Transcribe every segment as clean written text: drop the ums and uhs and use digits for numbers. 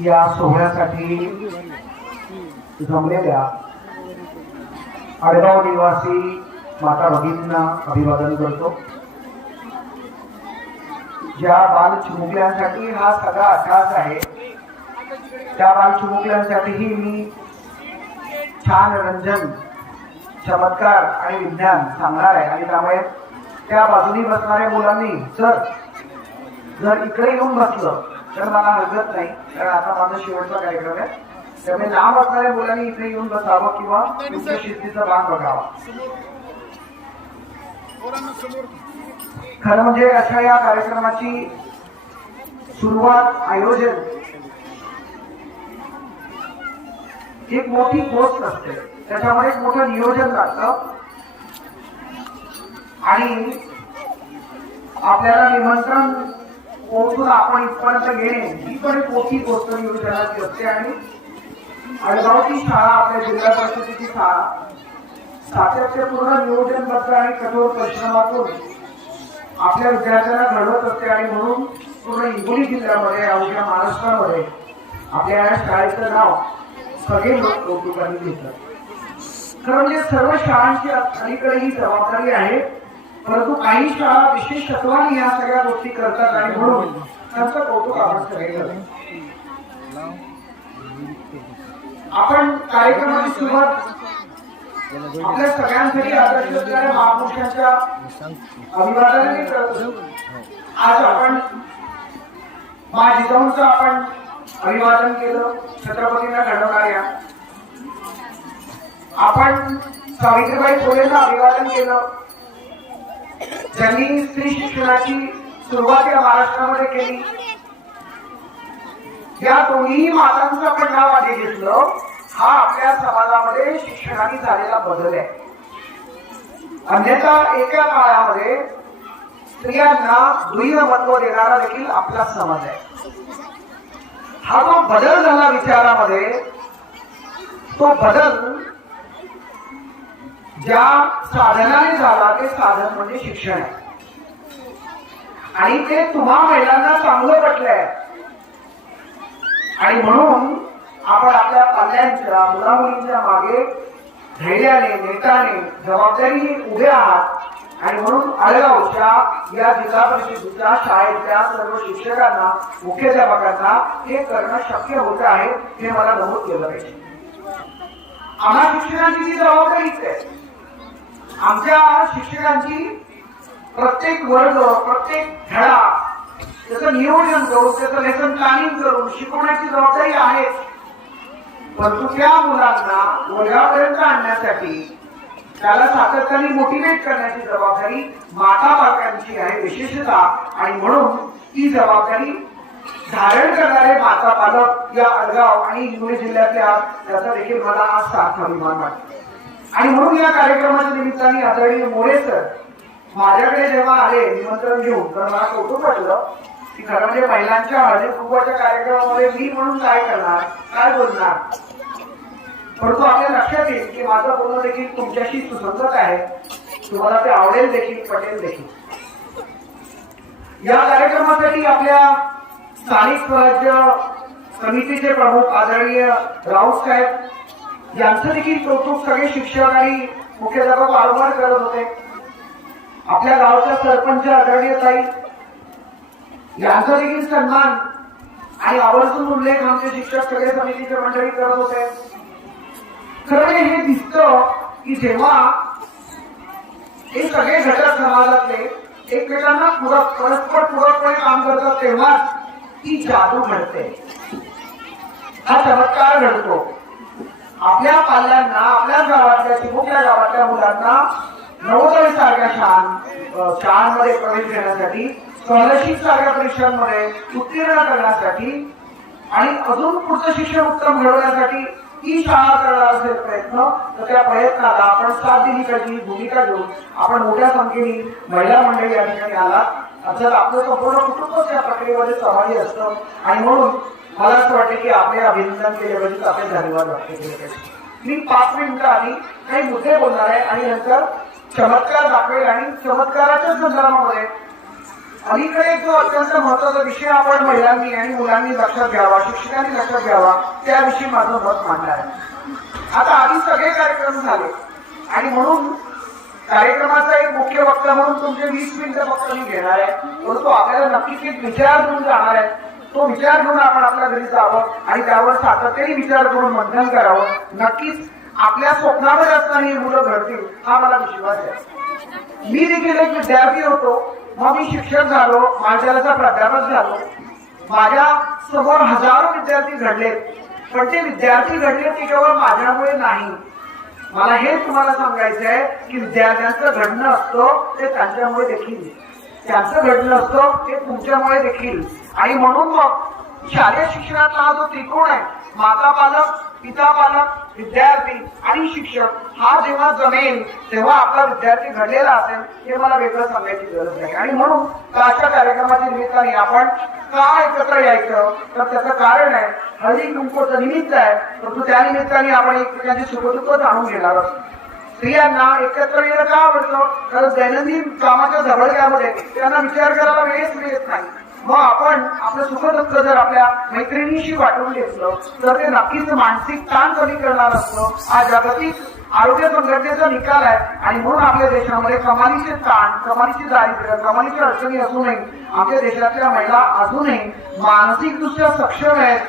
या सोहळ्यासाठी जमलेल्या आडगाव निवासी माता भगिनींना अभिवादन करतो। ज्या बालचिमुकल्यांसाठी हा सगळा अभ्यास आहे त्या बालचिमुकल्यांसाठीही मी छान रंजन चमत्कार आणि विज्ञान सांगणार आहे आणि त्यामुळे त्या बाजूनी बसणाऱ्या मुलांनी जर इकडे येऊन बसलं तर मला हरकत नाही, कारण आता माझा शेवटचा कार्यक्रम आहे। त्यामुळे लांब असणाऱ्या मुलांनी इकडे येऊन बसावं किंवा तुमच्या शिस्तीचा भाग बघावा। खरं म्हणजे अशा या कार्यक्रमाची सुरुवात आयोजन एक मोठी गोष्ट असते, त्याच्यामध्ये एक मोठं नियोजन लागतं आणि आपल्याला निमंत्रण पोहोचून आपण इथपर्यंत येणे ही पण एक मोठी गोष्ट नियोजनाची असते। आणि आडगावची शाळा आपल्या जिल्हा परिषदेची शाळा सातत्यपूर्ण नियोजनबद्ध आणि कठोर परिश्रमातून आपल्या विद्यार्थ्यांना घडवत असते आणि म्हणून पूर्ण हिंगोली जिल्ह्यामध्ये अवघ्या महाराष्ट्रामध्ये आपल्या या शाळेचं नाव सगळे लोक कौतुकाने घेतात। खरं म्हणजे सर्व शाळांची अलीकडे ही जबाबदारी आहे, परंतु काही शाळा विशेषत्वाने या सगळ्या गोष्टी करतात आणि म्हणून त्यांचं कौतुक आपण सगळे करतो। आपण कार्यक्रमाची सुरुवात आपल्या सगळ्यांसाठी आदर्श असणाऱ्या महापुरुषांच्या अभिवादनाने करतो। आज आपण जिजाऊंचं आपण अभिवादन केलं, छत्रपतींना घडवणाऱ्या आपण सावित्रीबाई फुलेंना अभिवादन केलं, ज्यांनी स्त्री शिक्षणाची सुरुवात या महाराष्ट्रामध्ये केली। या दोन्ही मातांचं आपण नाव आधी घेतलं, हा आपल्या समाजामध्ये शिक्षणाने झालेला बदल आहे। अन्यथा एका काळामध्ये स्त्रियांना दुय्यम महत्व देणारा देखील आपला समाज आहे। हा जो बदल झाला विचारामध्ये, तो बदल ज्या साधनाने झाला ते साधन म्हणजे शिक्षण आहे आणि ते तुम्हा महिलांना चांगलं पटलंय आणि म्हणून आपण आपल्या पाल्यांच्या मुलामुलींच्या मागे धैर्याने नेटाने जबाबदारीने उभे आहात आणि म्हणून आडगावच्या या जिल्हा परिषदेच्या शाळेतल्या सर्व शिक्षकांना मुख्याध्यापकांना हे करणं शक्य होत आहे हे मला नमूद केलं पाहिजे। आम्हा शिक्षकांची जी जबाबदारीच आहे, आमच्या शिक्षकांची प्रत्येक वर्ग प्रत्येक धडा त्याचं नियोजन करून त्याचं लेसन प्लॅनिंग करून शिकवण्याची जबाबदारी आहे, परंतु त्या मुलांना वर्गापर्यंत आणण्यासाठी त्याला सातत्याने मोटिवेट करण्याची जबाबदारी माता पालकांची आहे विशेषतः, आणि म्हणून ती जबाबदारी धारण करणारे माता पालक या आडगाव आणि हिंगोली जिल्ह्यातल्या त्याचा देखील मला आज सार्थ अभिमान वाटतो। आणि म्हणून या कार्यक्रमाच्या निमित्ताने आदरणीय मोरे सर माझ्याकडे जेव्हा आले निमंत्रण घेऊन, तर मला कौतुक वाटलं की खरं म्हणजे महिलांच्या हळदी कुंकवाच्या कार्यक्रमामध्ये मी म्हणून काय करणार, काय बोलणार, परंतु आपल्या लक्षात येईल की माझं बोलणं देखील तुमच्याशी सुसंगत आहे, तुम्हाला ते आवडेल देखील पटेल देखील। या कार्यक्रमासाठी आपल्या स्थानिक स्वराज्य समितीचे प्रमुख आदरणीय राऊत साहेब यांचं देखील कौतुक सगळे शिक्षक आणि मुख्याध्यापक वारंवार करत होते। आपल्या गावच्या सरपंच आदरणीय ताई यांचा देखील सन्मान आणि आवर्जून उल्लेख आमचे शिक्षक सगळे समितीचे मंडळी करत होते। खरं हे दिसतं की जेव्हा हे सगळे घटक समाजातले एकमेकांना परस्पर पूरकपणे काम करतात तेव्हा ती जादू घडते, हा चमत्कार घडतो। आपल्या पाल्यांना आपल्या गावातल्या चिमुकल्या गावातल्या मुलांना नवोदय सारख्या शाळांमध्ये प्रवेश घेण्यासाठी, स्कॉलरशिप सारख्या परीक्षांमध्ये उत्तीर्ण करण्यासाठी आणि अजून पुढचं शिक्षण उत्तम घडवण्यासाठी ही शाळा करणार असेल प्रयत्न, तर त्या प्रयत्नाला आपण साथ दिली पाहिजे। भूमिका घेऊन आपण मोठ्या संख्येने महिला मंडळी या ठिकाणी आलात, अर्थात आपलं संपूर्ण कुटुंबच या प्रक्रियेमध्ये सहभागी असतं आणि म्हणून मला असं वाटतं की आपले अभिनंदन केले पाहिजे, आपले धन्यवाद व्यक्त केले पाहिजे। मी 5 मिनिटं आधी काही मुद्दे बोलणार आहे आणि नंतर चमत्कार दाखवेल आणि चमत्काराच्या संदर्भामध्ये अलीकडे जो अत्यंत महत्वाचा विषय आपण महिलांनी आणि मुलांनी लक्षात घ्यावा, शिक्षकांनी लक्षात घ्यावा, त्याविषयी माझं मत मांडणार आहे. आता आधी सगळे कार्यक्रम झाले आणि म्हणून कार्यक्रमाचा एक मुख्य वक्ता म्हणून तुमचे 20 मिनिटं फक्त मी घेणार आहे, परंतु आपल्याला नक्कीच एक विचार घेऊन जाणार आहे. तो विचार घेऊन आपण आपल्या घरी जावं आणि त्यावर सातत्याने विचार करून मंथन करावं. नक्कीच आपल्या स्वप्नामध्ये असताना ही मुलं घडतील हा मला विश्वास आहे. मी देखील एक विद्यार्थी होतो, मग मी शिक्षक झालो, महाविद्यालयाचा प्राध्यापक झालो. माझ्या समोर हजारो विद्यार्थी घडले, पण ते विद्यार्थी घडले ते केवळ माझ्यामुळे नाही. मला हे तुम्हाला सांगायचं आहे की विद्यार्थ्यांचं घडणं असतं ते त्यांच्यामुळे देखील, त्यांचं घडणं असतं ते तुमच्यामुळे देखील. आणि म्हणून मग शालेय शिक्षणातला हा जो त्रिकोण आहे, माता पालक, पिता पालक, विद्यार्थी आणि शिक्षक, हा जेव्हा जमेल तेव्हा आपला विद्यार्थी घडलेला असेल हे मला वेगळं सांगायची गरज नाही. आणि म्हणून अशा कार्यक्रमाच्या निमित्ताने आपण का एकत्र यायचं, तर त्याचं कारण आहे हळदी कुंकूचं निमित्त आहे, परंतु त्या निमित्ताने आपण एकमेकांची सुखदुःख जाणून घेणार आहोत. स्त्रियांना एकत्र येणं का आवडतं, तर दैनंदिन कामाच्या झबडग्यामध्ये त्यांना विचार करायला वेळच मिळत नाही. मग आपण आपलं सुखदुःख जर आपल्या मैत्रिणीशी वाटून घेतलं तर ते नक्कीच मानसिक ताण कमी करणार असतं. हा जागतिक आरोग्य संघटनेचा निकाल आहे. आणि म्हणून आपल्या देशामध्ये कमालीचे ताण, कमालीची दारिद्र्य, कमालीच्या अडचणी असूनही आपल्या देशातल्या महिला अजूनही मानसिकदृष्ट्या सक्षम आहेत.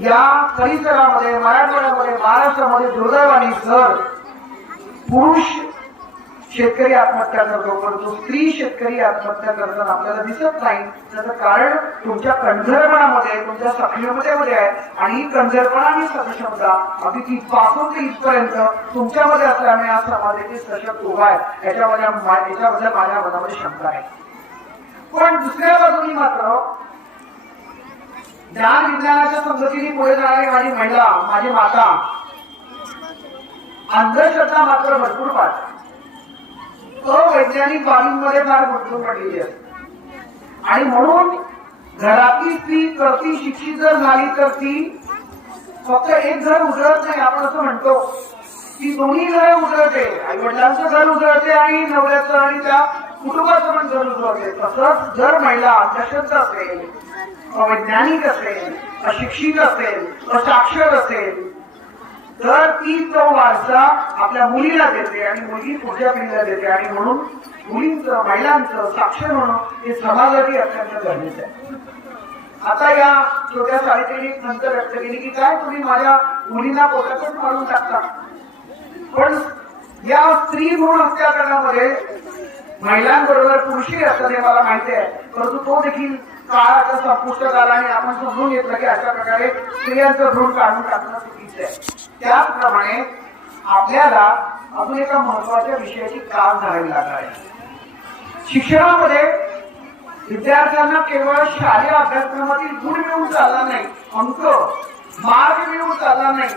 या परिसरामध्ये, मराठवाड्यामध्ये, महाराष्ट्रामध्ये दुर्दैवाने जर पुरुष शेतकरी आत्महत्या करतो, परंतु स्त्री शेतकरी आत्महत्या करताना आपल्याला दिसत नाही. त्याचं कारण तुमच्या कणखरपणामध्ये, तुमच्या सक्षमतेमध्ये आहे. आणि ही कणखरपणा आणि सक्षमता अगदी तिथपासून ते इथपर्यंत तुमच्यामध्ये असल्यामुळे आज समाज देखील सशक्त उभा आहे याच्याबद्दल माझ्या मनामध्ये शंका आहे. पण दुसऱ्या बाजूनी मात्र ज्ञान विज्ञानाच्या संगतीने पुढे जाणारी माझी महिला, माझी माता, अंधश्रद्धा मात्र भरपूर पाहते. वैज्ञानिक बाबींमध्ये फार गुंतून पडलेली आहे. आणि म्हणून घरातली स्त्री करती शिक्षित जर झाली तर ती फक्त एक घर उजळत नाही, आपण असं म्हणतो, ती दोन्ही घर उजळते. आई वडिलांचं घर उजळते आणि नवऱ्याचं आणि त्या कुटुंबाचं पण घर उजळते. तसंच जर महिला अंधश्रद्धा असेल, अवैज्ञानिक असेल, अशिक्षित असेल, असाक्षर असेल तर ती तो वारसा आपल्या मुलीला देते आणि मुलगी पुढच्या पिढीला देते. आणि म्हणून मुलींचं, महिलांचं साक्षर होणं हे समाजासाठी अत्यंत गरजेचं आहे. आता या छोट्या सावित्रीने नंतर व्यक्त केली की काय तुम्ही माझ्या मुलींना पोटातच मारून टाकता. पण या स्त्री भ्रूण हत्याकांडामध्ये महिलांबरोबर पुरुषही असतात हे मला माहिती आहे, परंतु तो देखील काळाचा संपुष्टात आला आणि आपण समजून घेतलं की अशा प्रकारे स्त्रियांचं भ्रूण काढून टाकणं चुकीचं आहे. त्याचप्रमाणे आपल्याला अजून एका महत्वाच्या विषयाची कास धरावी लागणार आहे. शिक्षणामध्ये विद्यार्थ्यांना केवळ शालेय अभ्यासक्रमातील गुण मिळून चालणार नाही, अंक, मार्ग मिळून चालणार नाही,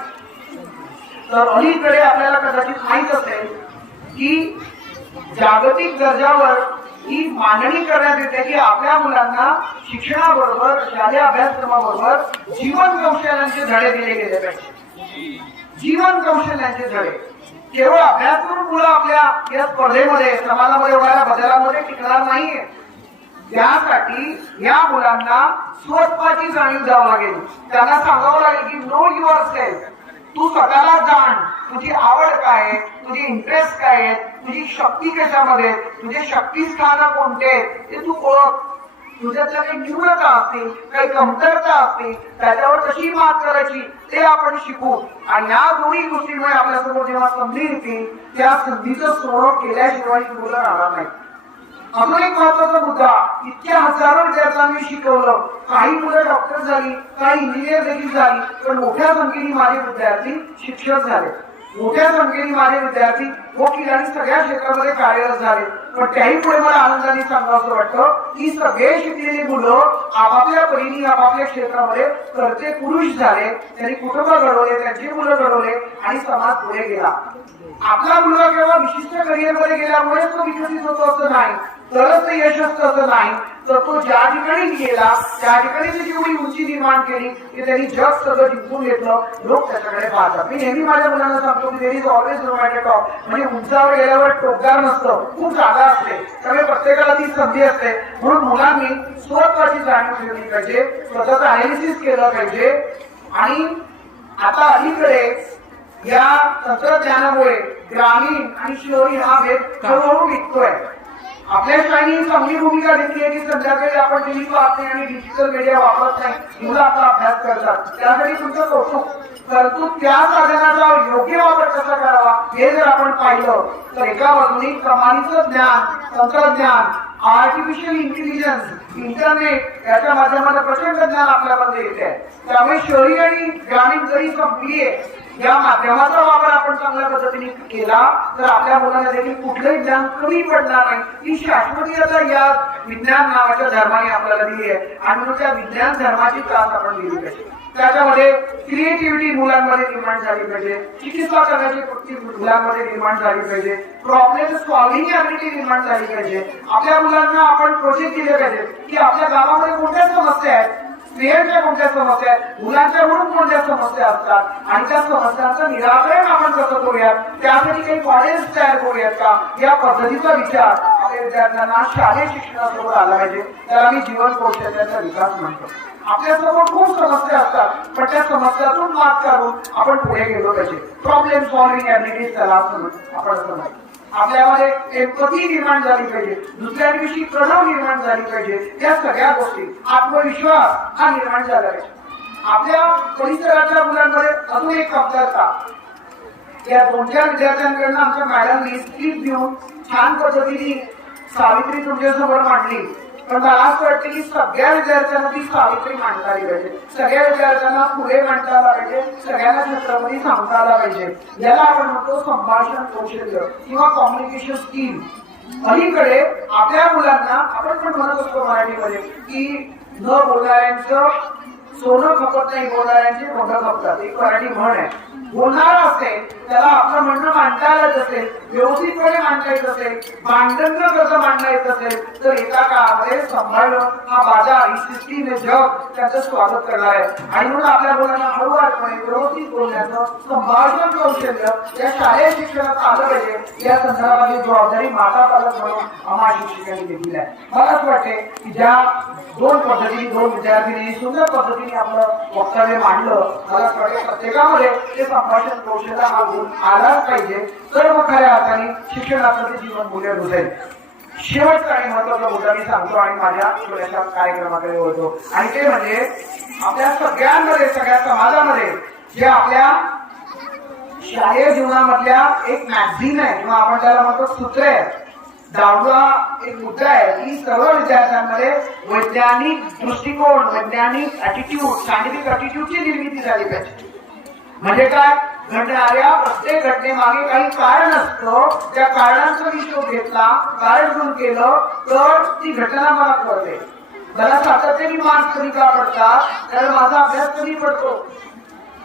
तर अलीकडे आपल्याला कदाचित माहित असेल की जागतिक दर्जावर ही मांडणी करण्यात येते की आपल्या मुलांना शिक्षणाबरोबर, शालेय अभ्यासक्रमाबरोबर जीवन कौशल्यांचे धडे दिले गेले पाहिजे. जीवन कौशल्यांचे धडे केवळ अभ्यास करून मुलं आपल्या या स्पर्धेमध्ये, समाजामध्ये होणाऱ्या बदलामध्ये टिकणार नाहीये. त्यासाठी या मुलांना स्वत्वाची जाणीव द्यावं लागेल. त्यांना सांगावं लागेल की नो युअर सेल्फ, तू स्वतःला जाण, तुझी आवड काय, तुझे इंटरेस्ट काय आहेत, तुझी शक्ती कशामध्ये, तुझे शक्तीस्थान कोणते ते तू ओळख. तुझ्यातल्या काही न्यूनता असतील, काही कमतरता असतील, त्याच्यावर कशी मात करायची ते आपण शिकू. आणि या दोन्ही गोष्टींमुळे आपल्यासमोर जेव्हा संधी येतील त्या संधीचं सोनं केल्याशिवाय मुलं राहणार नाही. अजून एक महत्वाचा मुद्दा, इतक्या हजारो विद्यार्थ्यांनी शिकवलं, काही मुलं डॉक्टर झाली, काही इंजिनियर देखील झाली, पण मोठ्या संख्येने माझे विद्यार्थी शिक्षक झाले, मोठ्या संख्येने माझे विद्यार्थी वकील आणि सगळ्या क्षेत्रामध्ये कार्यरत झाले. पण त्याही पुढे मला आनंदाने सांगावं वाटतं की सगळे शिकलेली मुलं आपापल्या परीने आपापल्या क्षेत्रामध्ये करते पुरुष झाले, त्यांनी कुटुंब घडवले, त्यांची मुलं घडवले आणि समाज पुढे गेला. आपला मुलगा केवळ विशिष्ट करिअरमध्ये गेल्यामुळे तो विकसित होतो असं नाही, तरच ते यश असतं असं नाही, तर तो ज्या ठिकाणी गेला त्या ठिकाणी त्याची एवढी उंची निर्माण केली की त्यांनी जग सगळं जिंकून घेतलं. लोक त्याच्याकडे पाहतात. मी नेहमी माझ्या मुलांना सांगतो की there is always no matter top, म्हणजे उंचावर गेल्यावर टोकदार नसतं, खूप जागा असते, त्यामुळे प्रत्येकाला ती संधी असते. म्हणून मुलांनी स्वतःची जाणीव ठेवली पाहिजे, स्वतःचं अनालिसिस केलं पाहिजे. आणि आता अलीकडे या तंत्रज्ञानामुळे ग्रामीण आणि शहरी हा भेद हळूहळू निघतोय. आपल्या शाळेने चांगली भूमिका घेतली आहे की संध्याकाळी आपण टीव्ही पाहत नाही आणि डिजिटल मीडिया वापरत नाही, मुलं आपला अभ्यास करतात, त्यासाठी तुमचं कौतुक. परंतु त्या साधनाचा योग्य वापर कसा करावा हे जर आपण पाहिलं तर एका बाजूने कमालीचं ज्ञान, तंत्रज्ञान, आर्टिफिशियल इंटेलिजन्स, इंटरनेट याच्या माध्यमातून प्रचंड ज्ञान आपल्यामध्ये येत आहे. त्यामुळे शहरी आणि ग्रामीण जरी संपलीये, या माध्यमाचा वापर आपण चांगल्या पद्धतीने केला तर आपल्या मुलांना देखील कुठलंही ज्ञान कमी पडणार नाही. ही शाश्वतीयता या विज्ञान नावाच्या धर्माने आपल्याला दिली आहे आणि म्हणून त्या विज्ञान धर्माची क्लास आपण दिली पाहिजे. त्याच्यामध्ये क्रिएटिव्हिटी मुलांमध्ये निर्माण झाली पाहिजे, चिकित्सा करण्याची वृत्ती मुलांमध्ये निर्माण झाली पाहिजे, प्रॉब्लेम सॉल्व्हिंग ॲबिलिटी निर्माण झाली पाहिजे. आपल्या मुलांना आपण प्रोजेक्ट दिले पाहिजे की आपल्या गावामध्ये कोणत्या समस्या आहेत, स्त्रियांच्या कोणत्या समस्या आहेत, मुलांच्या म्हणून कोणत्या समस्या असतात आणि त्या समस्यांचं निराकरण आपण कसं करूयात, त्यासाठी काही मॉडेल्स तयार करूयात का, या पद्धतीचा विचार आपल्या विद्यार्थ्यांना शालेय शिक्षणासोबत आला पाहिजे. त्याला मी जीवन कौशल्याचा विकास म्हणतो. आपल्यासमोर खूप समस्या असतात, पण त्या समस्यातून मात काढून आपण पुढे गेलो पाहिजे. प्रॉब्लेम सॉल्व्हिंग ॲबिलिटीज त्याला आपण असं म्हणतो. आपल्यामध्ये एम्पथी निर्माण झाली पाहिजे, दुसऱ्यांविषयी प्रणव निर्माण झाली पाहिजे. या सगळ्या गोष्टी, आत्मविश्वास हा निर्माण झाला पाहिजे. आपल्या परिसराच्या मुलांमध्ये अजून एक कमतरता, या 2-4 विद्यार्थ्यांकडनं आमच्या मॅडमनी स्क्रिप्ट देऊन छान पद्धतीने सावित्री तुमच्यासमोर मांडली, पण मला असं वाटतं की सगळ्या विद्यार्थ्यांना ती सावित्री मांडता आली पाहिजे, सगळ्या विद्यार्थ्यांना फुले मांडता आला पाहिजे, सगळ्यांना छत्रपती सांगता आला पाहिजे. याला आपण म्हणतो संभाषण कौशल्य किंवा कम्युनिकेशन स्किल. अलीकडे आपल्या मुलांना आपण पण म्हणत असतो मराठीमध्ये की न बोलणाऱ्यांचं सोनं खपत नाही, बोलणाऱ्यांचे मोठं खपतात, एक मराठी म्हण आहे. बोलणारा असेल त्याला आपलं म्हणणं मांडता आलं असेल, व्यवस्थितपणे मांडता येत असेल, भांडण न करता मांडता येत असेल तर एका काळामध्ये सांभाळणं हा बाजार, ही सिस्टीम, जग त्याचं स्वागत करणार आहे. आणि म्हणून आपल्या मुलांना हळूवारपणे व्यवस्थित बोलण्याचं संभाषण कौशल्य या शालेय शिक्षणात आलं पाहिजे. या संदर्भातली जबाबदारी माता पालक म्हणून आम्हाला शिक्षकांनी देखील आहे. मला असं वाटते की ज्या 2 पद्धतीने 2 विद्यार्थ्यांनी सुंदर पद्धतीने आपलं वक्तव्य मांडलं, मला असं वाटतं प्रत्येकामध्ये ते संभाषण कौशल्य हा गुण आलाच पाहिजे, तर मग खऱ्या अर्थाने शिक्षणाचं ते जीवन मूल्य रुजेल. शेवटचा आणि महत्वाचा मुद्दा मी सांगतो आणि माझ्या छोट्याशा कार्यक्रमाकडे वळतो, आणि ते म्हणजे आपल्या सगळ्यांमध्ये, सगळ्या समाजामध्ये जे आपल्या शालेय जीवनामधल्या एक मॅगझिन आहे किंवा आपण त्याला म्हणतो सूत्र आहे, 10वा एक मुद्दा आहे की सर्व विद्यार्थ्यांमध्ये वैज्ञानिक दृष्टिकोन, वैज्ञानिक ऍटिट्यूड, सायंटिफिक ऍटिट्यूडची निर्मिती झाली पाहिजे. म्हणजे काय, घडणाऱ्या प्रत्येक घटनेमागे काही कारण असतं, त्या कारणांचा मी शोध घेतला, कारण गुण केलं तर ती घटना मला कळते. मला सातत्याने मार्क्स कमी का पडतात, कारण माझा अभ्यास कमी पडतो.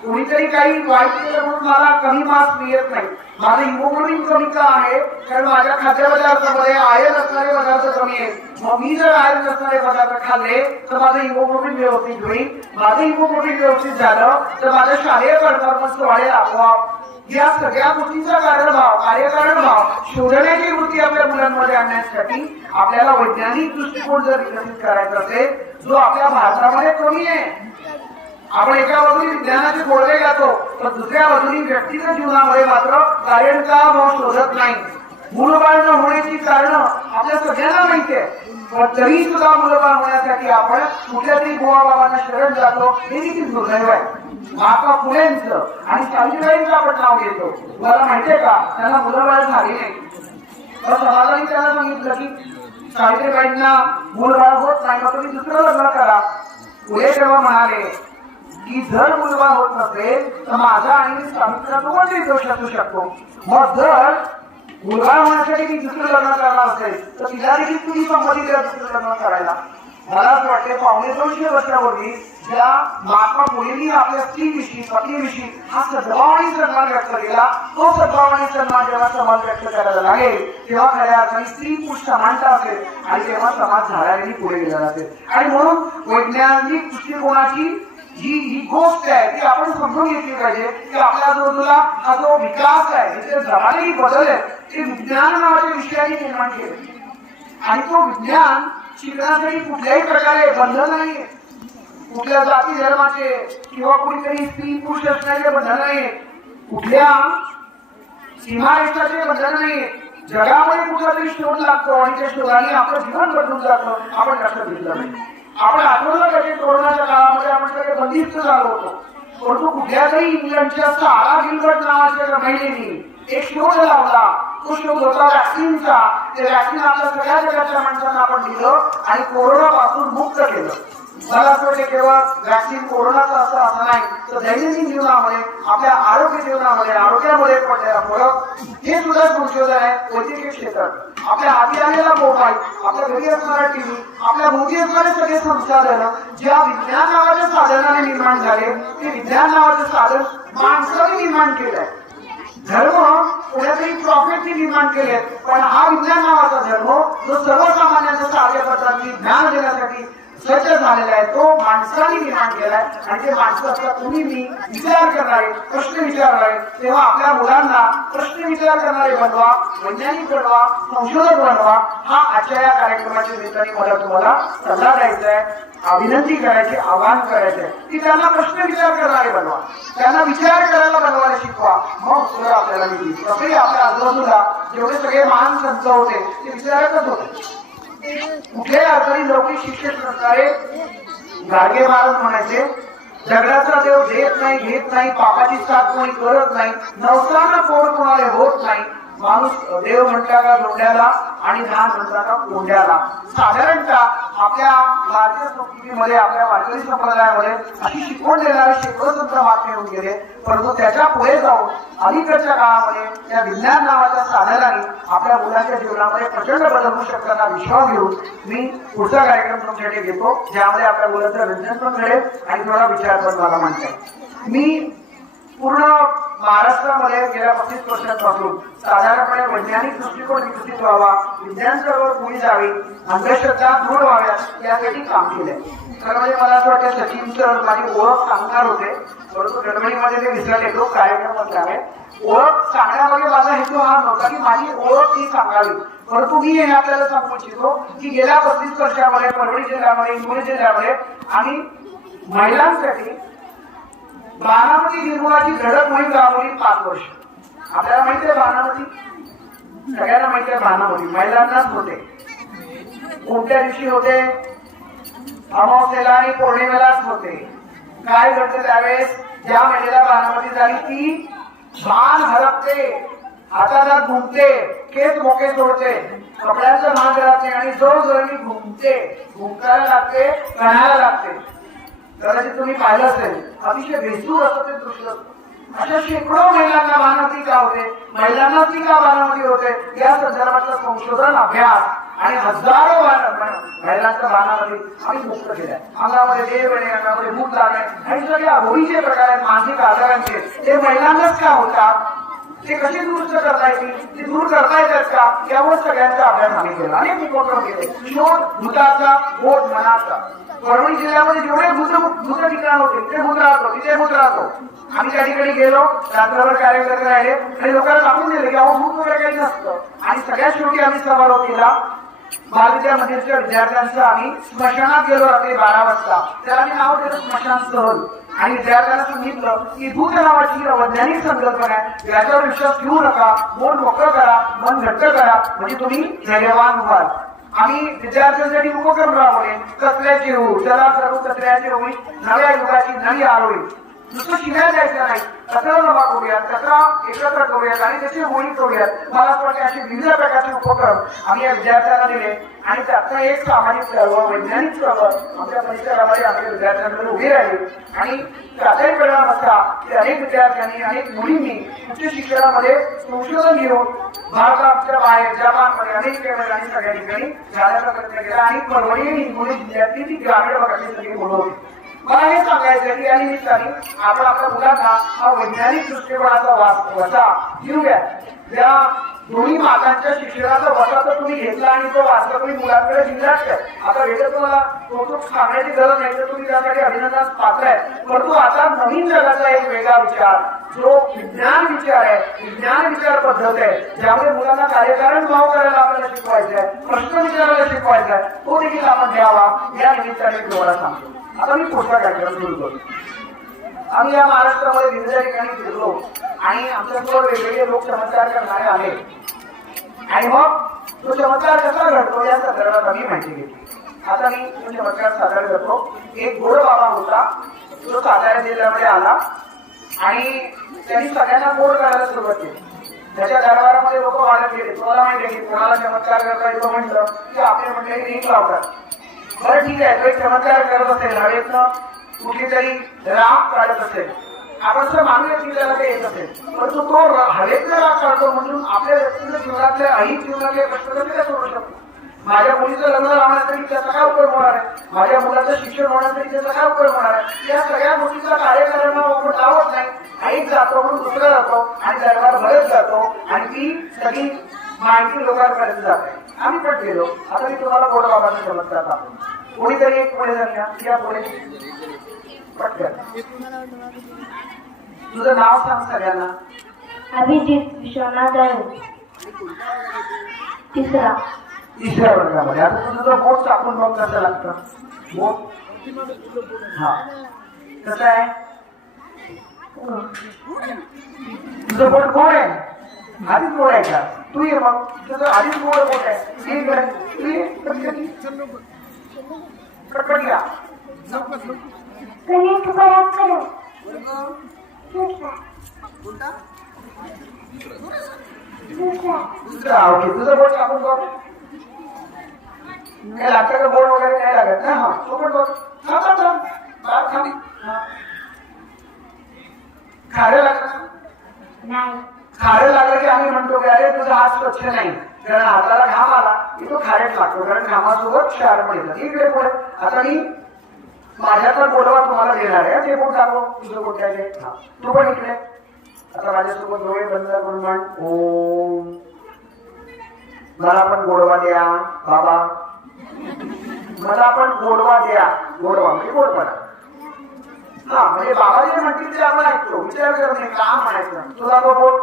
कोणीतरी काही वाईट केलं म्हणून मला कमी मार्क्स मिळत नाही. माझं हिमोग्लोबिन कमी का आहे, कारण माझ्या खाद्यपदार्थामध्ये आयर्न असणारे पदार्थ कमी आहेत. मग मी जर आयर्न असणारे पदार्थ खाल्ले तर माझं हिमोग्लोबिन व्यवस्थित होईल. माझं हिमोग्लोबिन व्यवस्थित झालं तर माझं शालेय परफॉर्मन्स वाढेल आपोआप. या सगळ्या गोष्टींचा कारणभाव, कार्यकारणभाव शोधण्याची वृत्ती आपल्या मुलांमध्ये आणण्यासाठी आपल्याला वैज्ञानिक दृष्टिकोन जर विकसित करायचा असेल, जो आपल्या भारतामध्ये कमी आहे. आपण एका बाजूने विज्ञानाचे गोडवे गातो तर दुसऱ्या बाजूने व्यक्तिगत जीवनामध्ये मात्र कारण का भाव शोधत नाही. मूलबाळ न होण्याची कारण आपल्या सगळ्यांना माहिती आहे, पण तरी सुद्धा मूलबाळ होण्यासाठी आपण कुठल्या तरी गोवा बाबांना शरण जातो, हे देखील दुर्दैव आहे. महात्मा फुलेंचं आणि सावित्रीबाईंचं आपण नाव घेतो. तुम्हाला माहितीये का, त्यांना मूलबाळ झाली नाही, तर समाजाने त्यांना सांगितलं की सावित्रीबाईंना मूलबाळ होत नाही, मग तुम्ही दुसरं लग्न करा. फुले तेव्हा म्हणाले की जर मुलगा होत नसेल तर माझा आणि सावित्रीचा कोणताही दोष असू शकतो. मग जर मुलगा होण्यासाठी मी दुसरं लग्न करणार असेल तर तिला देखील तुम्ही संमती द्या दुसरं लग्न करायला. मला असं वाटते 250 वर्षापूर्वी ज्या महात्मा फुलेंनी आपल्या स्त्रीविषयी पत्नीविषयी हा सद्भाव आणि सन्मान व्यक्त केला, तो सद्भाव आणि सन्मान जेव्हा समाज व्यक्त करायला लागेल तेव्हा खऱ्या अर्थाने स्त्री पुरुष समानता असेल आणि तेव्हा समाज झाडाने पुढे गेला जाते. आणि म्हणून वैज्ञानिक दृष्टिकोनाची ही गोष्ट आहे ती आपण समजून घेतली पाहिजे की आपल्या आजूबाजूला हा जो विकास आहे जिथे जमानेही बदल आहे ते विज्ञान नावाच्या विषयाने निर्माण केले. आणि तो विज्ञान शिकण्यासाठी कुठल्याही प्रकारे बंधन नाही, कुठल्या जाती धर्माचे किंवा कुणीतरी स्त्री पुरुष असण्याचे बंधन नाही, कुठल्या सीमारेषाचे बंधन नाही. जगामध्ये कुठला तरी शोध लागतो आणि त्या शोधाने आपलं जीवन बदलून जातं, आपण लक्षात घेतलं नाही. आपण आठवलं पाहिजे कोरोनाच्या काळामध्ये आपण सगळे बंदिस्त झालो होतो, परंतु कुठल्या तरी इंग्लंडच्या सारा गिल्बर्ट नावाच्या महिलेने एक शोध लावला. तो शोध होता वॅक्सिनचा. ते वॅक्सिन आपल्या सगळ्या जगाच्या माणसांना आपण दिलं आणि कोरोना पासून मुक्त केलं. मला असं वाटतं केवळ वॅक्सिन कोरोनाचा असं नाही तर दैनंदिन जीवनामध्ये आपल्या आरोग्य जीवनामध्ये आरोग्यामध्ये पडलेला फरक हे सुद्धा संशोधन आहे. वैद्यकीय क्षेत्रात आपल्या हाती आलेला मोबाईल, आपल्या घरी असणारा टीव्ही, आपल्या भोवती असणारे सगळे संसाधन ज्या विज्ञान नावाच्या साधनाने निर्माण झाले ते विज्ञान नावाचं साधन माणसाने निर्माण केलंय. धर्म कोणातरी प्रॉफिटने निर्माण केले, पण हा विज्ञान नावाचा धर्म जो सर्वसामान्यांच्या साध्या पद्धतीने ज्ञान देण्यासाठी सज्ज झालेला आहे तो माणसाने निर्माण केलाय. आणि ते माणसं असतात तुम्ही मी विचार करणारे, प्रश्न विचारणारे. तेव्हा आपल्या मुलांना प्रश्न विचार करणारे बनवा, वैज्ञानिक बनवा, संशोधक बनवा. हा आजच्या या कार्यक्रमाच्या निमित्ताने मला तुम्हाला सल्ला द्यायचा आहे, विनंती करायची, आवाहन करायचे की त्यांना प्रश्न विचार करणारे बनवा, त्यांना विचार करायला बनवायला शिकवा. मग उत्तर आपल्याला मिळतील. तसंही आपल्या आजूबाजूला जेवढे सगळे महान संत होते ते विचारतच होते. कुठल्याही अर्थाने लौकिक शिक्षक प्रकारे गाडगे महाराज म्हणायचे दगडाचा देव देत नाही घेत नाही, पापाची साथ कोणी करत नाही, नवसाना कोण कोणाला होत नाही. माणूस देव म्हणता का धोंड्याला आणि ध्यान म्हणता का कोंड्याला. साधारणतः आपल्या भारतीय संस्कृतीमध्ये आपल्या वारकरी संप्रदायामध्ये अशी शिकवण देणारे शेकडो संत महात्मे येऊन गेले. परंतु त्याच्या पुढे जाऊन अलीकडच्या काळामध्ये त्या विज्ञान नावाच्या साधनाने आपल्या मुलांच्या जीवनामध्ये प्रचंड बदल होऊ शकताना विश्वास घेऊन मी पुढचा कार्यक्रम तुमच्याकडे घेतो ज्यामध्ये आपल्या मुलांचं रंजन पण घडेल आणि थोडा विचार पण मला मांडता. मी पूर्ण महाराष्ट्रामध्ये गेल्या 35 वर्षांपासून साधारणपणे वैज्ञानिक दृष्टिकोन विकसित व्हावा, विज्ञान चळवळ पुढे जावी, अंधश्रद्धा दूर व्हाव्यात यासाठी काम केलंय. तर म्हणजे मला असं वाटतं सचिन सर माझी ओळख सांगणार होते, परंतु गडबडीमध्ये ते विसरले. लोक कार्यक्रम असल्यामुळे ओळख सांगण्यामागे माझा हेतू हा नव्हता की माझी ओळख ती सांगावी, परंतु मी हे आपल्याला सांगू इच्छितो की गेल्या 35 वर्षामध्ये परभणी जिल्ह्यामध्ये, हिंगोली जिल्ह्यामध्ये आम्ही महिलांसाठी बारामती निर्मूलाची धडक मोहीम राबवली 5 वर्ष. आपल्याला माहिती आहे बारामती, सगळ्यांना माहिती आहे बारामती महिलांनाच होते. कोणत्या दिवशी होते? अमावस्येला आणि पौर्णिमेलाच होते. काय घडतं त्यावेळेस? ज्या महिलेला बारामती झाली ती भान हरपते, हाताला घुमते, केस मोके सोडते, कपड्यांचं भान राहते आणि जोरजोराने घुमते, घुमकायला लागते, कणायला लागते. कदाचित तुम्ही पाहिलं असेल अतिशय बेसूर असं ते दृश्य. अशा शेकडो महिलांना बारामती का होते, महिलांना ती का बारामती होते या संदर्भातलं संशोधन अभ्यास आणि हजारो महिलांच्या बाणामध्ये आम्ही मुक्त केल्या. अंगामध्ये देव येणे, अंगामध्ये भूत लागणे आणि सगळे अघोरीचे प्रकार आहेत मानसिक आजारांचे ते महिलांनाच का होतात, ते कशी दुरुस्त करता येतील, ते दूर करता येतात का यावर सगळ्यांचा अभ्यास आम्ही केला. अनेक उपक्रम केले. शोध भूताचा, बोध मनाचा. परभणी जिल्ह्यामध्ये जेवढे भूत ठिकाण होते तिथे भूत राहतो, तिथे भूत राहतो. आम्ही त्या ठिकाणी गेलो, रात्रभर कार्यक्रम राहिले आणि लोकांना सांगून दिले की अहो भूत वगैरे काही नसतं. आणि सगळ्यात शेवटी आम्ही समारोप केला महाविद्या मंदिरच्या विद्यार्थ्यांचं. आम्ही स्मशानात गेलो रात्री 12 वाजता. त्याला आम्ही नाव दिलं स्मशान सहल. आणि विद्यार्थ्यांना सांगितलं की भूत नावाची वैज्ञानिक संकल्पना आहे, याच्यावर विश्वास ठेवू नका, मन मोकळं करा, मन घट्ट करा, म्हणजे तुम्ही धैर्यवान व्हाल. आम्ही विद्यार्थ्यांसाठी उपक्रम राबवले. कचऱ्याची होळी, चला करू कचऱ्याची होळी, नव्या युगाची नवी आरोळी. नुसतं शिव्या द्यायच्या नाही, कचरा जमा करूयात, कचरा एकत्र करूयात आणि त्याची होळी करूयात. मला असं वाटतं असे विविध प्रकारचे उपक्रम आम्ही या विद्यार्थ्यांना दिले आणि त्यातनं एक सामाजिक चळवळ, वैज्ञानिक चळवळ आमच्या परिसरामध्ये आपल्या विद्यार्थ्यांकडे उभी राहिली. आणि त्याचाही परिणाम असा की अनेक विद्यार्थ्यांनी, अनेक मुलींनी उच्च शिक्षणामध्ये संशोधन घेऊन भारताच्या बाहेर, जपानमध्ये अनेक ठिकाणी सगळ्या ठिकाणी जाण्याचा प्रयत्न केला. आणि परभणी हिंगोली जिल्ह्यातली ती ग्रामीण भागातली सगळी मुलं होती. मला हे सांगायचं की या निमित्ताने आपण आपल्या मुलांना हा वैज्ञानिक दृष्टिकोनाचा वसा घेऊया. या दोन्ही मातांच्या शिक्षणाचा वसा तर तुम्ही घेतला आणि तो वाचला तुम्ही मुलांकडे दिलाच काय. आता वेगळं तुम्हाला कौतुक सांगण्याची गरज नाही तर तुम्ही त्यासाठी अभिनंदनास पात्र आहे. परंतु आता नवीन जगाचा एक वेगळा विचार, जो विज्ञान विचार आहे, विज्ञान विचार पद्धत आहे, ज्यामुळे मुलांना कार्यकारण भाव करायला आपल्याला शिकवायचं आहे, प्रश्न विचारायला शिकवायचा आहे, तो देखील आपण द्यावा. या निमित्ताने तुम्हाला सांगतो. आता मी पुढचा कार्यक्रम सुरू करतो. आम्ही या महाराष्ट्रामध्ये विविध ठिकाणी फिरलो आणि आमच्यासमोर वेगवेगळे लोक चमत्कार करणारे आले आणि मग तो चमत्कार कसा घडतो या संदर्भात आम्ही माहिती घेतली. आता मी तो चमत्कार सादर करतो. एक गोड बाबा होता, जो सातारा जिल्ह्यामध्ये आला आणि त्यांनी सगळ्यांना गोड करायला सुरुवात केली. त्याच्या दरबारामध्ये लोक वाढत गेले. तुम्हाला माहिती आहे की कोणाला चमत्कार करता येतो म्हटलं की आपल्या मंडळी रिंग लावतात. बरं ठीक आहे, तो एक चमत्कार करत असेल, हवेतनं कुठली तरी राग काढत असेल, आपण असं मानूया की त्याला ते येत असेल, परंतु तो हवेतनं राग काढतो म्हणून आपल्या व्यक्तीच्या जीवनातले अनेक जीवनातले प्रश्न कसे सोडू शकतो. माझ्या मुलीचं लग्न लावण्यासाठी त्याचा काय उपयोग होणार आहे, माझ्या मुलाचं शिक्षण होण्यासाठी त्याचा काय उपयोग होणार आहे. या सगळ्या गोष्टीचा कार्यक्रम आपण लावत नाही. ऐक जातो म्हणून दुसरा जातो आणि दरबार भरत जातो आणि ती सगळी माहिती लोकांपर्यंत जाते. आम्ही पण गेलो. आता मी तुम्हाला गोड बाबांचा चमत्कार दाखवतो. कोणीतरी एक पुढे जाऊया, या पुढे पटकन. तुझं नाव सांग सगळ्यांना. अभिजित विश्वनाथ आहे. तिसऱ्या वर्गामध्ये. आता तुझं जर बोट टाकून बघ कसं लागतं. बोट हा कसं आहे. तुझं बोट गोड आहे, आधीच गोड आहे का. तू ये मग, तुझं आधीच गोड बोट आहे. तू ये पटपट या. दुसरा ओके. तुझं बोट टाकून बघ. काय लागतं का बोट वगैरे काय लागत ना. हा तो पण बघ. खारं लागलं नाही. खारं लागलं की आम्ही म्हणतो की अरे तुझा हात स्वच्छ नाही, कारण हाताला घाम आला की तो खारेट लागतो, कारण घामासोबत क्षार पण येतात. इकडे पुढे. आता मी माझ्याचा गोडवा तुम्हाला देणार आहे. ते बोट दाखव. तुझं बोट काय. हा तू पण इकडे. आता माझ्यासोबत डोळे बंद करून म्हण ओम. मला पण गोडवा द्या बाबा, मला पण गोडवा द्या. गोडवा म्हणजे गोडपणा. हा म्हणजे बाबा जे म्हणतील ते आपण ऐकतो, विचार करत नाही का म्हणायचं. तुला तो बोट.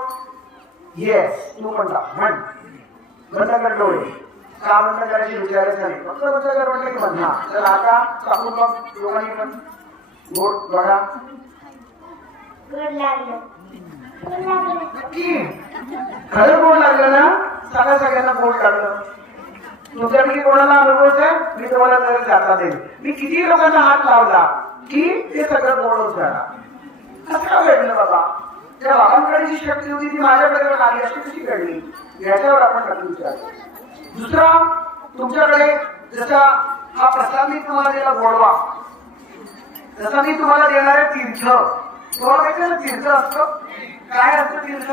येस तू पण म्हण. बंद कर डोळे. का बंद करायची विचारायचं नाही, फक्त बंद कर म्हटलं की बंद. हा तर आता टाकून बघ लोकांनी पण. गोड बघा. नक्की खरं गोड लागलं ना. सगळ्यांना गोड लागलं. तुमच्यापैकी कोणाला अनुभव आहे मी तुम्हाला तरी जाता देईल. मी किती लोकांना हात लावला की ते सगळं गोड झाला. कसं का घडलं बाबा. त्या बाबांकडे जी शक्ती होती ती माझ्याकडे आली अशी कशी घडली, याच्यावर आपण नक्की विचार. दुसरा, तुमच्याकडे जसा हा प्रसाद मी तुम्हाला दिला गोडवा, जसा मी तुम्हाला देणारे तीर्थ. तुम्हाला माहिती ना तीर्थ असतं काय असतं. तीर्थ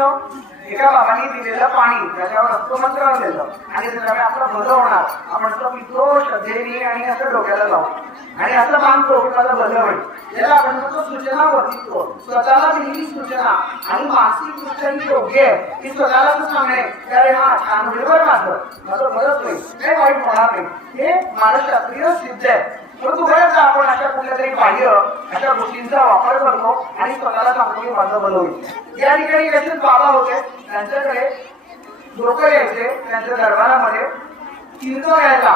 एका बाबांनी दिलेलं पाणी, त्याच्यावर असतो मंत्र आणलेलं आणि त्याच्यामुळे आपलं भलं होणार. आपण असं पितो श्रद्धेने आणि असं डोक्याला लावतो आणि असं मानतो की माझं भलं होईल. याला आपण म्हणतो सूचना वर्तित्व. स्वतःला दिलेली सूचना आणि मानसिक दृष्ट्या योग्य आहे की स्वतःला तू सांगणे अरे हा छान होईल बरं, माझं भलंच होईल, काही वाईट होणार नाही. हे मानसशास्त्रीय सिद्ध आहे. परंतु बऱ्याचदा आपण अशा कुठल्या तरी बाह्य अशा गोष्टींचा वापर करतो आणि स्वतःला सांगतो की माझं भलं होईल. या ठिकाणी कसेच बाबा होते, त्यांच्याकडे लोक यायचे त्यांच्या दरबारामध्ये तीर्थ घ्यायला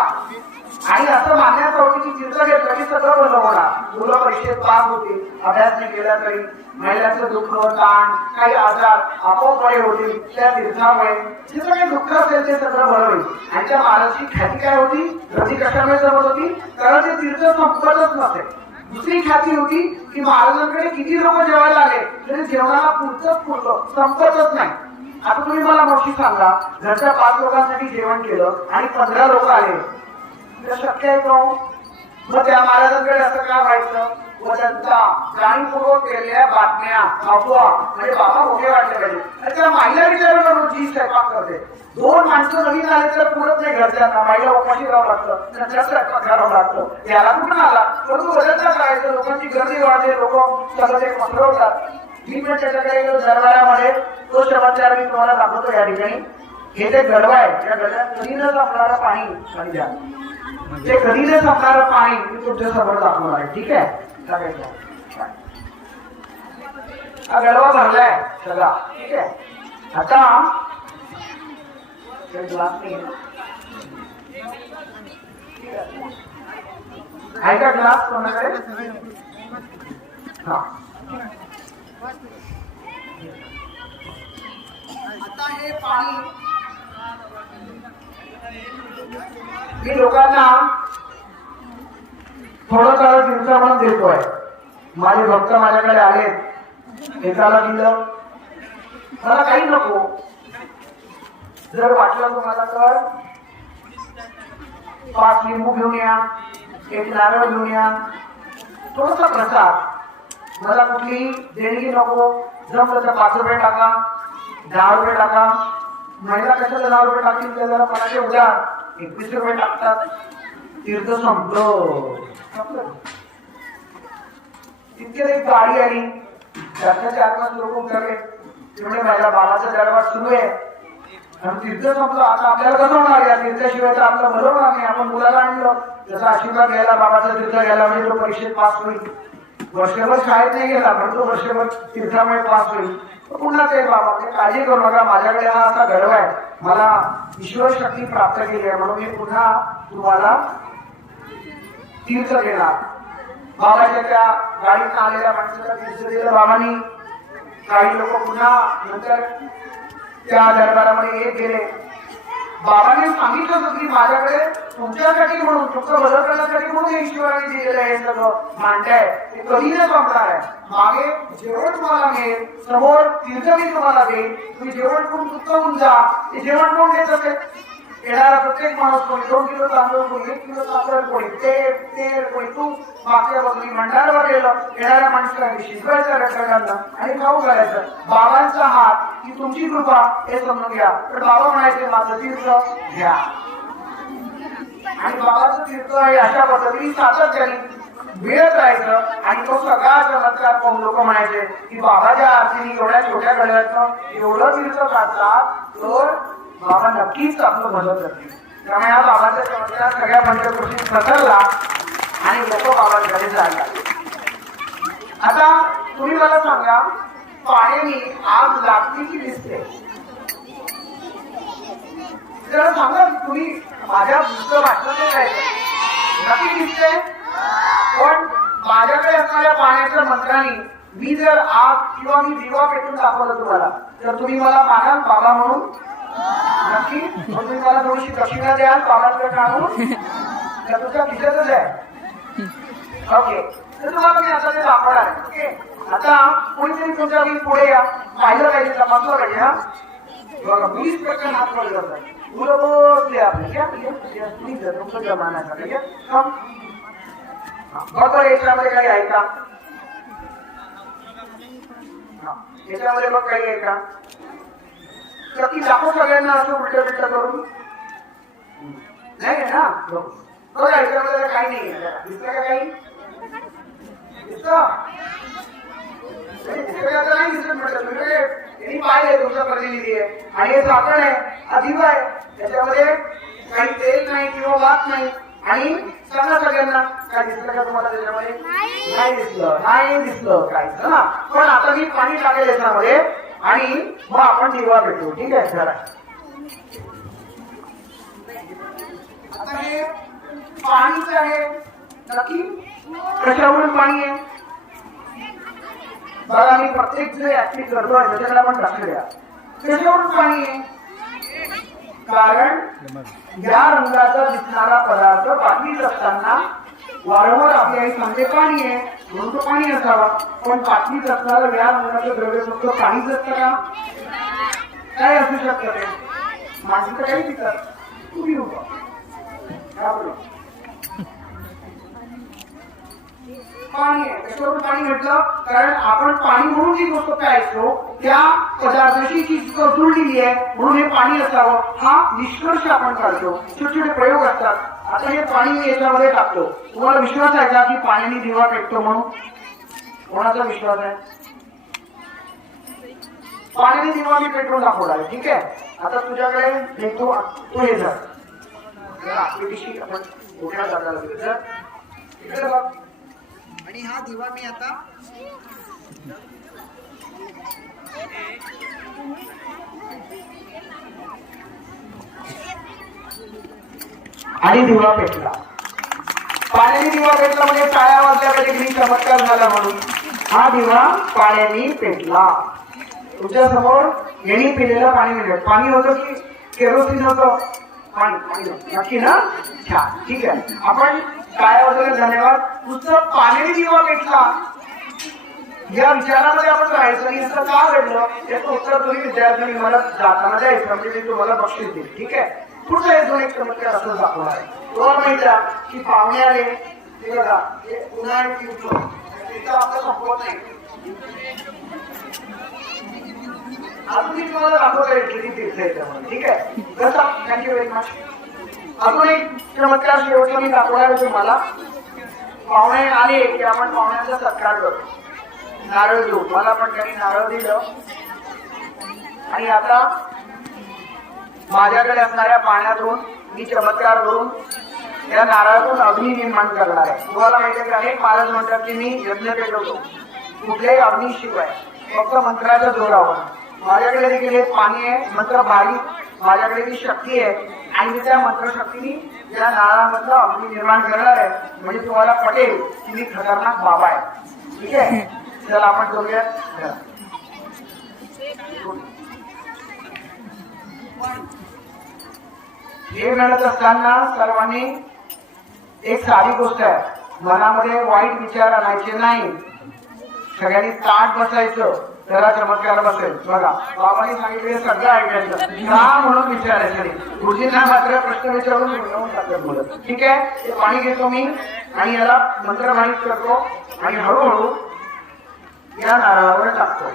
आणि असं मानण्यात होती की तीर्थ घेतलं की सगळं भलं होणार. मुलं परीक्षेत पास होतील, अभ्यास नाही केला तरी, महिलांचं दुःख ताण काही आजार आपोआप बरे होतील त्या तीर्थामुळे. जे सगळे दुःख असेल ते सगळं बरं होईल. आणि त्या मानसिक ख्याती काय होती, गती कशामुळे जमत होती, कारण ते तीर्थ संपतच नसेल. दुसरी ख्याती होती की महाराजांकडे किती लोक जेवायला आले तरी जेवणाला पुरतं संपतच नाही. आता तुम्ही मला मोठी सांगा, घरच्या 5 लोकांसाठी जेवण केलं आणि 15 लोक आले तर शक्य आहे का? मग त्या महाराजांकडे असं काय व्हायचं? व त्यांचा जाणीवपूर्वक केलेल्या बातम्या अफवा म्हणजे बाबा मोठे वाटले पाहिजे. आणि त्या माईला विचारलं जी स्वयंपाक करते, 2 माणसं नवीन आले तर पुरत नाही घरच्यांना, माईला उपाशी राहावं लागतं, त्यांच्या स्वयंपाक करावं लागतं. याला कुठून आला? परंतु बदलता करायचं, लोकांची गर्दी वाढते, लोक सगळं ते पसरवतात. मी पण त्याच्याकडे गेलो दरबारामध्ये, तो समाचार मी तुम्हाला दाखवतो या ठिकाणी. हे ते गडवा आहे, त्या गडव्यात कधी न संपणारं पाणी द्या, ते कधी न संपणारं पाणी मी तुमच्या समोर दाखवणार आहे. ठीक आहे, सांगायचं हा गडवा भरलाय सगळा. ठीक आहे, आता ग्लास नाही आहे का? ग्लास कोणाकडे? हा, आता हे पाणी मी लोकांना थोडं थोडं दिवसा म्हणून देतोय. माझे भक्त माझ्याकडे आले, एकाला दिलं, मला काही नको. जर वाटलं तुम्हाला तर 5 लिंबू घेऊन या, 1 नारळ घेऊन या, थोडासा प्रसाद. मला कुठली देणगी नको. जमलं तर 5 रुपये टाका, 10 रुपये टाका. महिला कशाला 10 रुपये टाकतील? त्या जरा मनाचे उदार 21 रुपये टाकतात. तीर्थ संपलं. तितके एक गाडी आली, त्याच्या 4-5 लोक उतरले. तेवढे महिला बाबाचा दरबार सुरू आहे आणि तीर्थ संपलं. आता आपल्याला कसं होणार? या तीर्थाशिवाय तर आपलं भलं होणार नाही. आपण मुलाला आणलं, त्याचा आशीर्वाद घ्यायला, बाबाचा तीर्थ घ्यायला, म्हणजे तो परीक्षेत पास होईल. वर्षभर शाळेत नाही गेला पण तो वर्षभर तीर्थामुळे पास होईल. पुन्हा ते बाबा काळजी करू नका, माझ्याकडे हा असा गडवा आहे, मला ईश्वर शक्ती प्राप्त केली आहे, म्हणून मी पुन्हा तुम्हाला तीर्थ देणार. बाबाच्या त्या गाडीत आलेल्या माणसाला तीर्थ दिलं बाबांनी. काही लोक पुन्हा नंतर त्या दरबारामध्ये येत गेले. बाबांनी सांगितलं होतं की माझ्याकडे तुमच्यासाठी म्हणून, तुमचं भलं करण्यासाठी म्हणून ईश्वराने दिलेलं आहे सगळं मांडलंय, ते कधी नाही संपणार आहे. मागे जेवण तुम्हाला मिळेल, समोर तीर्थ मी तुम्हाला देईल, तुम्ही जेवण करून उत्तम जा. ते जेवण कोण देत असेल? येणारा प्रत्येक माणूस, कोणी 2 किलो तांदूळ, कोणी 1 किलो साखर, कोणी तेल, कोणी तूप. मागच्या बाजूनी मंडारवर गेलं, येणाऱ्या माणसाला शिजवायचं रटांना आणि खाऊ घालायचं. बाबांचा हात ही तुमची कृपा हे समजून घ्या. तर बाबा म्हणायचे माझं तीर्थ घ्या. आणि बाबाचं तीर्थ हे अशा पद्धतीने सातत्याने मिळत राहायचं. आणि तो सगळा चमत्कार पाहून लोक म्हणायचे की बाबाच्या आरतीने एवढ्या छोट्या गड्यातनं एवढं तीर्थ काढतात, तर बाबा नक्कीच आपलं भलं करतील. त्यामुळे हा बाबाचा चमत्कार सगळ्या पंचकृषीत पसरला आणि लोक बाबांकडे जायला लागले. आता तुम्ही मला सांगा, पाण्याने आग लागते की दिसते? जरा सांगा तुम्ही. माझ्या दुसरं वाटलं नाही काय, नक्की दिसते. पण माझ्याकडे असणाऱ्या पाण्याच्या मंत्राने मी जर आग किंवा मी दिवा पेटून दाखवलं तुम्हाला, तर तुम्ही मला मानाल बाबा म्हणून? नक्की. मग तुम्ही मला थोडीशी दक्षिणा द्याल बाबांकडे काढून? तर तुमच्या खिशातच आहे. ओके, तर तुम्हाला मी आता ते दाखवणार आहे. ओके, आता कोणीतरी तुमच्या पुढे या, पाहिलं पाहिजे, समजलं पाहिजे. हा बघा, 20% हात वर जातात. मुलं बसले आपले, तुमचं जमान्यासाठी बघा. याच्यामध्ये काही आहे का? याच्यामध्ये मग काही आहे का? तर ती दाखव सगळ्यांना असं उलट बिलट करून. नाही आहे ना? बघा, याच्यामध्ये काही नाही आहे. दिसलं का काही? नाही दिसत म्हटलं. त्यांनी पाहिजे तुमचा प्रतिनिधी आहे आणि हे झाकण आहे, अधिक आहे, त्याच्यामध्ये काही तेल नाही किंवा वात नाही. आणि सांगा सगळ्यांना, काय दिसलं का तुम्हाला त्याच्यामध्ये? नाही दिसलं काहीच ना. पण आता मी पाणी टाकेल याच्यामध्ये आणि मग आपण दिवा भेटू. ठीक आहे, जरा आता हे पाणीच आहे. नक्की कशावरून पाणी आहे? बघा, मी प्रत्येक जे ऍक्टिव्ह करतोय त्याच्याकडे आपण लक्ष द्या. कशावरून पाणी आहे? कारण या रंगाचा दिसणारा पदार्थ बाटलीत असताना वारंवार आपली आई सांगते पाणी आहे म्हणून तो पाणी असावा, पण बाटलीत असणारं या रंगाचं द्रव्य फक्त पाणीच असतं का? काय असू शकतं ते? माणसं तर काही पितात, तुम्ही होता का बरं? पाणी आहे, त्याच्यावर पाणी म्हटलं कारण आपण पाणी म्हणून जी गोष्ट प्यायचो त्या पदार्थाशी जी जुळलेली आहे म्हणून हे पाणी असावं हा निष्कर्ष आपण काढतो. छोटे छोटे प्रयोग असतात. आता हे पाणी याच्यामध्ये टाकतो. तुम्हाला विश्वास आहे का की पाण्याने दिवा पेटतो म्हणून? कोणाचा विश्वास आहे? पाण्याने दिवा मी पेटवून दाखवला आहे. ठीक आहे, आता तुझ्याकडे तू हे जा आपली आपण मोठ्या जागा इकडे बघ. आणि हा दिवा मी आता आणि दिवा पेटला. पाण्याने दिवा पेटला म्हणजे टाळ्या वाजल्या कधी चमत्कार झाला म्हणून. हा दिवा पाण्याने पेटला. तुमच्या समोर यांनी पिलेलं पाणी मिळेल. पाणी होतं की केरोसिन होतं? पाणी पाणी नक्की ना? छान, ठीक आहे. आपण टाळ्या वगैरे धन्यवाद. नुसतं पाण्याने दिवा पेटला या विचारामध्ये आपण राहायचं आणि असं का घडलं याचं उत्तर तुम्ही विद्यार्थ्यांनी मला जाताना द्यायचं म्हणजे मी तुम्हाला बक्षीस देईल. ठीक आहे, पुढचा अजून एक चमत्कार असं दाखवणार आहे. तुम्हाला माहिती की पाहुणे आले ते बघा उन्हाळ्याची तिथं आपलं संपवत नाही. अजून मी तुम्हाला दाखवता येईल किती तीर्थ याच्यामध्ये. ठीक आहे, कसा? Thank you very much. अजून एक चमत्कार शेवटचा मी दाखवणार आहे तुम्हाला. पाहुणे आले की आपण पाहुण्यांचा सत्कार करतो, नारळ देऊ. मला पण त्यांनी नारळ दिलं आणि आता माझ्याकडे असणाऱ्या पाण्यातून मी चमत्कार करून या नारळातून अग्नी निर्माण करणार आहे. तुम्हाला माहिती आहे की अनेक महाराज म्हणतात की मी यज्ञ पेटवतो कुठल्याही अग्निशिवाय, फक्त मंत्राच्या जोरावर. माझ्याकडे देखील एक पाणी आहे, मंत्र भारी, माझ्याकडे ती शक्ती आहे आणि मी त्या मंत्रशक्तीने या नारळामधलं अग्नी निर्माण करणार आहे. म्हणजे तुम्हाला पटेल की मी खतरनाक बाबा आहे. ठीक आहे, चला आपण करूया. हे घडत असताना सर्वांनी एक साधी गोष्ट आहे, मनामध्ये वाईट विचार आणायचे नाही. सगळ्यांनी ताट बसायचं, त्याला चमत्कार बसेल. बघा बाबांनी सांगितले सगळं ऐकायचं, का म्हणून विचारायचं नाही. गुरुजींना मात्र प्रश्न विचारून मिळवून टाकत बोलत. ठीक आहे, ते पाणी घेतो मी आणि याला मंत्र माहित करतो आणि हळूहळू या नारळावर टाकतो.